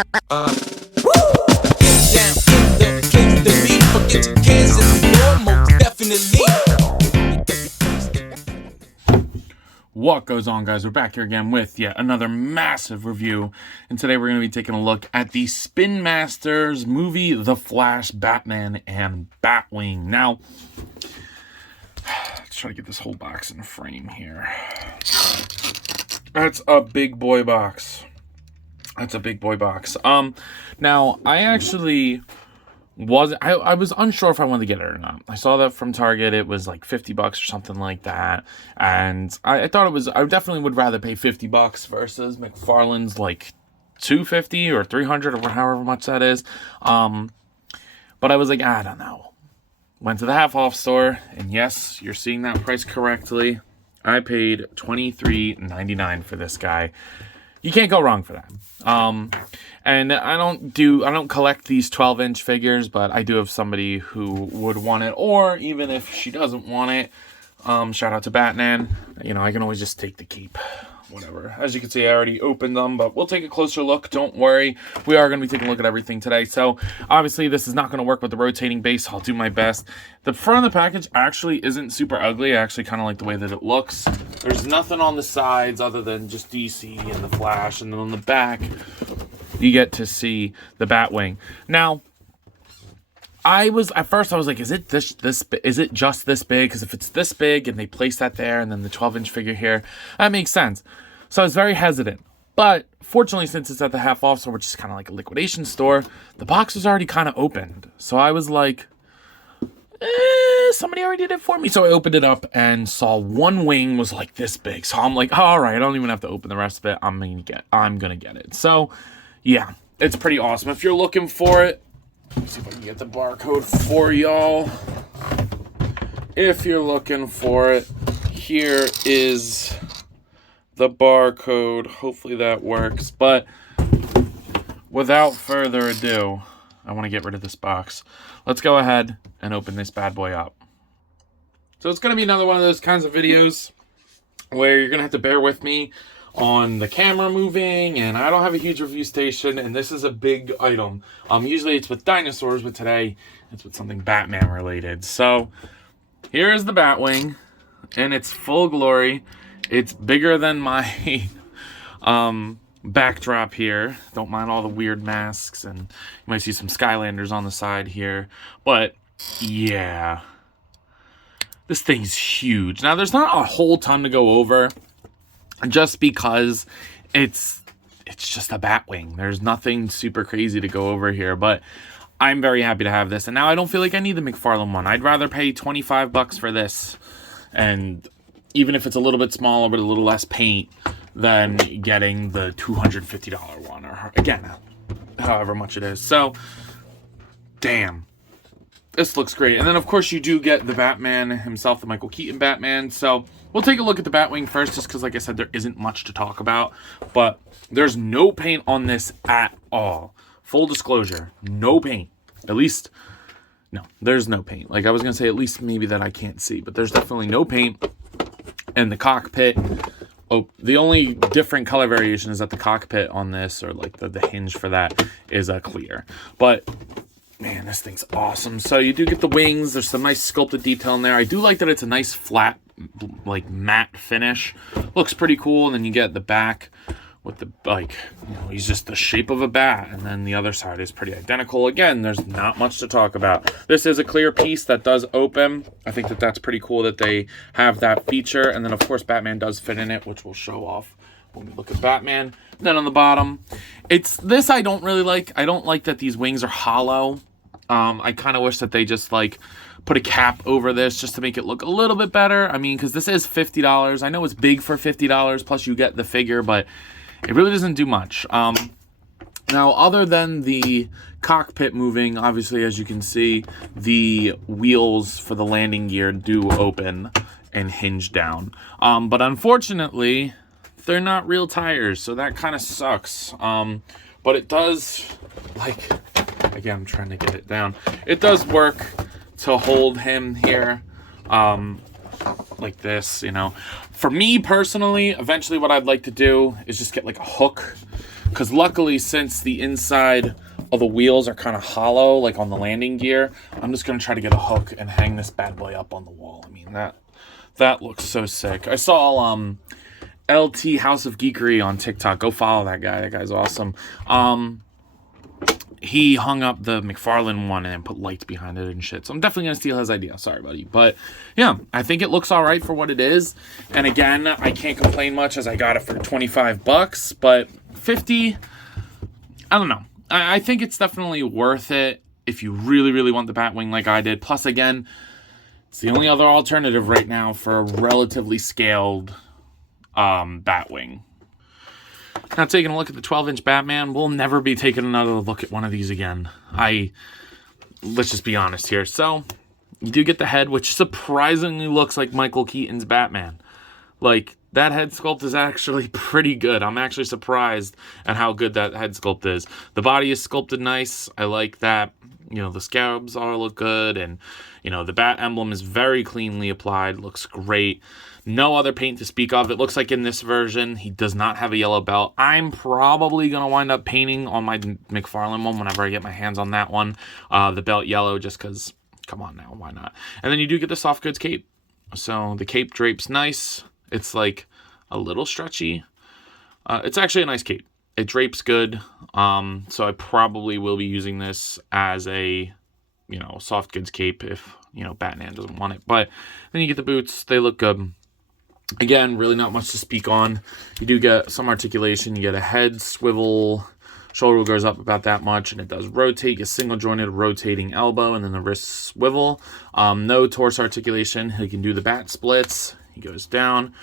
Down in the place to be. Forget your cares and the more, most definitely. What goes on, guys? We're back here again with yet another massive review, and today we're going to be taking a look at the Spinmaster's movie The Flash, Batman, and Batwing. Now, let's try to get this whole box in frame here. That's a big boy box. Now, I actually I was unsure if I wanted to get it or not. I saw that from Target. It was like $50 or something like that. And I thought I definitely would rather pay $50 versus McFarlane's like $250 or $300 or however much that is. But I was like, I don't know. Went to the half off store, and yes, you're seeing that price correctly. I paid $23.99 for this guy. You can't go wrong for that. And I don't collect these 12-inch figures, but I do have somebody who would want it, or even if she doesn't want it, shout out to Batman. You know, I can always just take the cape, whatever. As you can see, I already opened them, but we'll take a closer look. Don't worry. We are going to be taking a look at everything today. So obviously this is not going to work with the rotating base. I'll do my best. The front of the package actually isn't super ugly. I actually kind of like the way that it looks. There's nothing on the sides other than just DC and the Flash, and then on the back you get to see the Batwing. Now, at first I was like, is it is it just this big? Because if it's this big and they place that there and then the 12-inch figure here, that makes sense. So I was very hesitant. But fortunately, since it's at the half off store, which is kind of like a liquidation store, the box was already kind of opened. So I was like, somebody already did it for me. So I opened it up and saw one wing was like this big. So I'm like, all right, I don't even have to open the rest of it. I'm gonna get it. So yeah, it's pretty awesome. If you're looking for it, let me see if I can get the barcode for y'all. If you're looking for it, here is the barcode. Hopefully that works. But without further ado, I want to get rid of this box. Let's go ahead and open this bad boy up. So it's going to be another one of those kinds of videos where you're going to have to bear with me on the camera moving, and I don't have a huge review station, and this is a big item. Usually it's with dinosaurs, but today it's with something Batman related. So here is the Batwing in its full glory. It's bigger than my backdrop here. Don't mind all the weird masks, and you might see some Skylanders on the side here, but yeah, this thing's huge. Now there's not a whole ton to go over, just because it's just a Batwing. There's nothing super crazy to go over here, but I'm very happy to have this. And now I don't feel like I need the McFarlane one. I'd rather pay $25 for this, and even if it's a little bit smaller with a little less paint, than getting the $250 one, or again, however much it is. So, damn. This looks great. And then, of course, you do get the Batman himself, the Michael Keaton Batman. So we'll take a look at the Batwing first, just because, like I said, there isn't much to talk about. But there's no paint on this at all. Full disclosure, no paint. At least, no, there's no paint. Like, I was going to say at least maybe that I can't see. But there's definitely no paint. And the cockpit, the only different color variation is that the cockpit on this, or like the hinge for that, is clear. But man, this thing's awesome. So you do get the wings. There's some nice sculpted detail in there. I do like that it's a nice flat, like matte finish. Looks pretty cool. And then you get the back with the, like, you know, he's just the shape of a bat. And then the other side is pretty identical. Again, there's not much to talk about. This is a clear piece that does open. I think that that's pretty cool that they have that feature. And then, of course, Batman does fit in it, which we'll show off when we look at Batman. Then on the bottom, this I don't really like. I don't like that these wings are hollow. I kind of wish that they just like put a cap over this just to make it look a little bit better. I mean, because this is $50. I know it's big for $50, plus you get the figure, but it really doesn't do much. Now, other than the cockpit moving, obviously, as you can see, the wheels for the landing gear do open and hinge down. But unfortunately, they're not real tires, so that kind of sucks. But it does, like, again, I'm trying to get it down. It does work to hold him here, like this, you know. For me personally, eventually what I'd like to do is just get like a hook because luckily, since the inside of the wheels are kind of hollow, like on the landing gear, I'm just going to try to get a hook and hang this bad boy up on the wall. I mean, that looks so sick. I saw LT House of Geekery on TikTok. Go follow that guy. That guy's awesome. He hung up the McFarlane one and put lights behind it and shit. So I'm definitely going to steal his idea. Sorry, buddy. But yeah, I think it looks all right for what it is. And again, I can't complain much as I got it for $25, but 50, I don't know. I think it's definitely worth it if you really, really want the Batwing like I did. Plus, again, it's the only other alternative right now for a relatively scaled Batwing. Now, taking a look at the 12-inch Batman, we'll never be taking another look at one of these again. Let's just be honest here. So, you do get the head, which surprisingly looks like Michael Keaton's Batman. Like, that head sculpt is actually pretty good. I'm actually surprised at how good that head sculpt is. The body is sculpted nice. I like that. You know, the scarabs all look good. And, you know, the bat emblem is very cleanly applied. Looks great. No other paint to speak of. It looks like in this version, he does not have a yellow belt. I'm probably going to wind up painting on my McFarlane one whenever I get my hands on that one. The belt yellow, just because, come on now, why not? And then you do get the soft goods cape. So the cape drapes nice. It's like a little stretchy. It's actually a nice cape. It drapes good. So I probably will be using this as a, you know, soft goods cape if, you know, Batman doesn't want it. But then you get the boots. They look good. Again, really not much to speak on. You do get some articulation. You get a head swivel. Shoulder goes up about that much, and it does rotate. A single jointed rotating elbow, and then the wrist swivel. No torso articulation. He can do the bat splits. He goes down.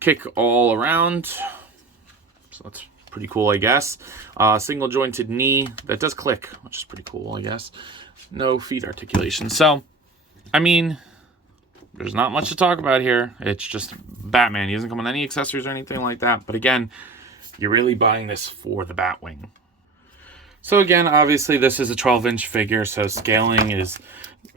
Kick all around. So that's pretty cool, I guess. Single jointed knee. That does click, which is pretty cool, I guess. No feet articulation. So, I mean, there's not much to talk about here. It's just Batman. He doesn't come with any accessories or anything like that. But again, you're really buying this for the Batwing. So again, obviously this is a 12-inch figure, so scaling is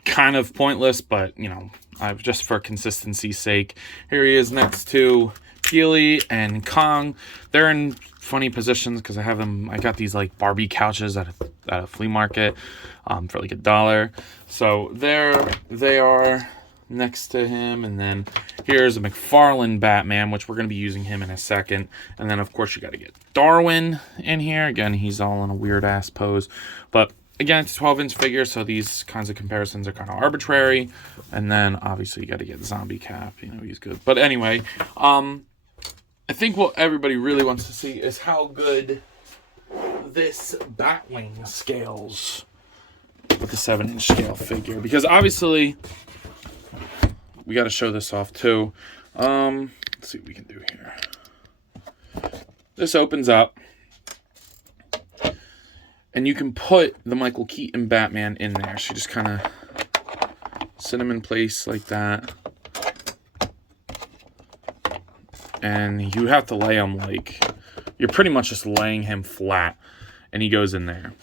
kind of pointless, but, you know, just for consistency's sake. Here he is next to Peely and Kong. They're in funny positions because I got these like Barbie couches at a flea market for like $1. So there they are next to him, and then here's a McFarlane Batman, which we're going to be using him in a second. And then of course you got to get Darwin in here. Again, he's all in a weird ass pose, but again, it's a 12-inch figure, so these kinds of comparisons are kind of arbitrary. And then obviously you got to get Zombie Cap, you know, he's good. But anyway, I think what everybody really wants to see is how good this Batwing scales with the 7-inch scale figure, because obviously we got to show this off too. Let's see what we can do here. This opens up, and you can put the Michael Keaton Batman in there. So you just kind of sit him in place like that. And you have to lay him like, you're pretty much just laying him flat, and he goes in there.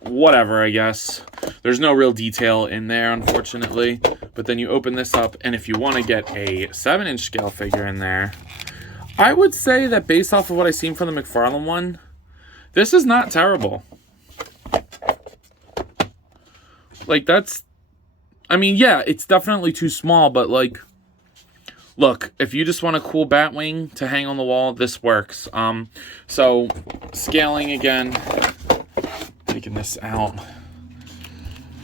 Whatever, I guess. There's no real detail in there, unfortunately. But then you open this up, and if you want to get a 7-inch scale figure in there, I would say that based off of what I've seen from the McFarlane one, this is not terrible. Like, I mean, yeah, it's definitely too small, but like, look, if you just want a cool Batwing to hang on the wall, this works. So scaling again, taking this out.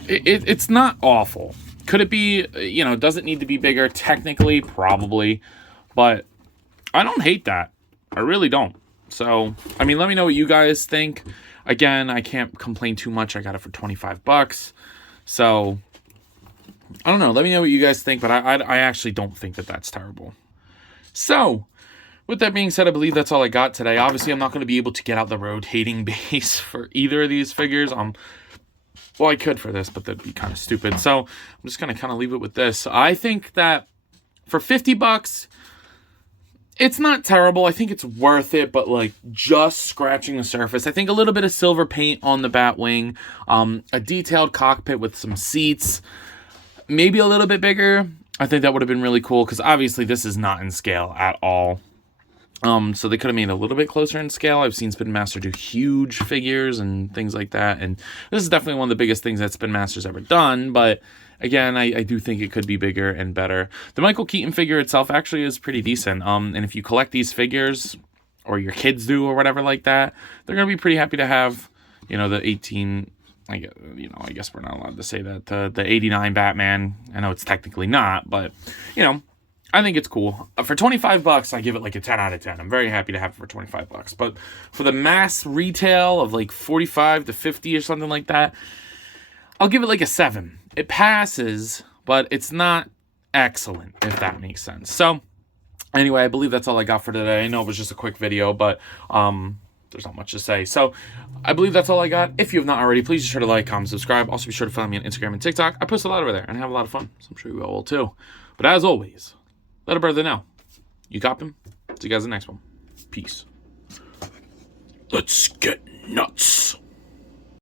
It's not awful. Could it be, you know, does it need to be bigger? Technically, probably. But I don't hate that. I really don't. So, I mean, let me know what you guys think. Again, I can't complain too much. I got it for $25. So, I don't know. Let me know what you guys think. But I actually don't think that that's terrible. So, with that being said, I believe that's all I got today. Obviously, I'm not going to be able to get out the rotating base for either of these figures. Well, I could for this, but that'd be kind of stupid. So I'm just going to kind of leave it with this. I think that for $50, it's not terrible. I think it's worth it, but like just scratching the surface. I think a little bit of silver paint on the Batwing, a detailed cockpit with some seats, maybe a little bit bigger. I think that would have been really cool because obviously this is not in scale at all. So they could have made it a little bit closer in scale. I've seen Spinmaster do huge figures and things like that, and this is definitely one of the biggest things that Spinmaster's ever done, but again, I do think it could be bigger and better. The Michael Keaton figure itself actually is pretty decent, and if you collect these figures, or your kids do, or whatever like that, they're going to be pretty happy to have, you know, the 18... I guess we're not allowed to say that. The 89 Batman, I know it's technically not, but, you know, I think it's cool. For $25, I give it like a 10 out of 10. I'm very happy to have it for $25. But for the mass retail of like 45 to 50 or something like that, I'll give it like a 7. It passes, but it's not excellent, if that makes sense. So, anyway, I believe that's all I got for today. I know it was just a quick video, but there's not much to say. So, I believe that's all I got. If you have not already, please be sure to like, comment, subscribe. Also, be sure to follow me on Instagram and TikTok. I post a lot over there, and I have a lot of fun. So, I'm sure you all will too. But as always, let a brother know. You cop him? See you guys in the next one. Peace. Let's get nuts.